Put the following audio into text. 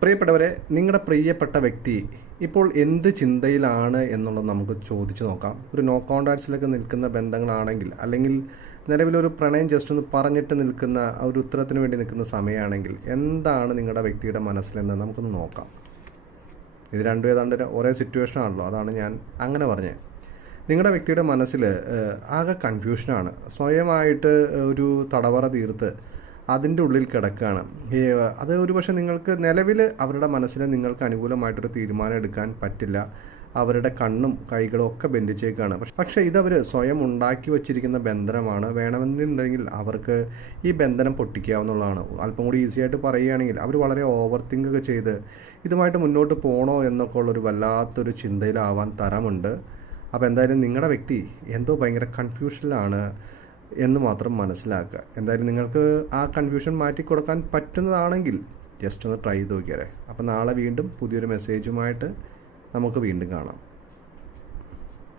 പ്രിയപ്പെട്ടവരെ, നിങ്ങളുടെ പ്രിയപ്പെട്ട വ്യക്തി ഇപ്പോൾ എന്ത് ചിന്തയിലാണ് എന്നുള്ളത് നമുക്ക് ചോദിച്ചു നോക്കാം. ഒരു നോ കോൺടാക്ട്സിലൊക്കെ നിൽക്കുന്ന ബന്ധങ്ങളാണെങ്കിൽ, അല്ലെങ്കിൽ നിലവിലൊരു പ്രണയം ജസ്റ്റ് ഒന്ന് പറഞ്ഞിട്ട് നിൽക്കുന്ന ഒരു ഉത്തരത്തിന് വേണ്ടി നിൽക്കുന്ന സമയമാണെങ്കിൽ എന്താണ് നിങ്ങളുടെ വ്യക്തിയുടെ മനസ്സിലെന്ന് നമുക്കൊന്ന് നോക്കാം. ഇത് രണ്ടും ഏതാണ്ട് ഒരേ സിറ്റുവേഷൻ ആണല്ലോ, അതാണ് ഞാൻ അങ്ങനെ പറഞ്ഞത്. നിങ്ങളുടെ വ്യക്തിയുടെ മനസ്സിൽ ആകെ കൺഫ്യൂഷനാണ്. സ്വയമായിട്ട് ഒരു തടവറ തീർത്ത് അതിൻ്റെ ഉള്ളിൽ കിടക്കുകയാണ്. അത് ഒരു പക്ഷേ നിങ്ങൾക്ക് നിലവിൽ അവരുടെ മനസ്സിൽ നിങ്ങൾക്ക് അനുകൂലമായിട്ടൊരു തീരുമാനം എടുക്കാൻ പറ്റില്ല. അവരുടെ കണ്ണും കൈകളും ഒക്കെ ബന്ധിച്ചേക്കാണ്. പക്ഷേ ഇതവർ സ്വയം ഉണ്ടാക്കി വച്ചിരിക്കുന്ന ബന്ധനമാണ്. വേണമെന്നുണ്ടെങ്കിൽ അവർക്ക് ഈ ബന്ധനം പൊട്ടിക്കാവുന്നതാണ്. അല്പം കൂടി ഈസി ആയിട്ട് പറയുകയാണെങ്കിൽ അവർ വളരെ ഓവർ തിങ്ക് ഒക്കെ ചെയ്ത് ഇതുമായിട്ട് മുന്നോട്ട് പോകണോ എന്നൊക്കെ ഉള്ളൊരു വല്ലാത്തൊരു ചിന്തയിലാവാൻ തരമുണ്ട്. അപ്പോൾ എന്തായാലും നിങ്ങളുടെ വ്യക്തി എന്തോ ഭയങ്കര കൺഫ്യൂഷനിലാണ് എന്ന് മാത്രം മനസ്സിലാക്കുക. എന്തായാലും നിങ്ങൾക്ക് ആ കൺഫ്യൂഷൻ മാറ്റിക്കൊടുക്കാൻ പറ്റുന്നതാണെങ്കിൽ ജസ്റ്റ് ഒന്ന് ട്രൈ ചെയ്ത് നോക്കിയാലേ. അപ്പോൾ നാളെ വീണ്ടും പുതിയൊരു മെസ്സേജുമായിട്ട് നമുക്ക് വീണ്ടും കാണാം.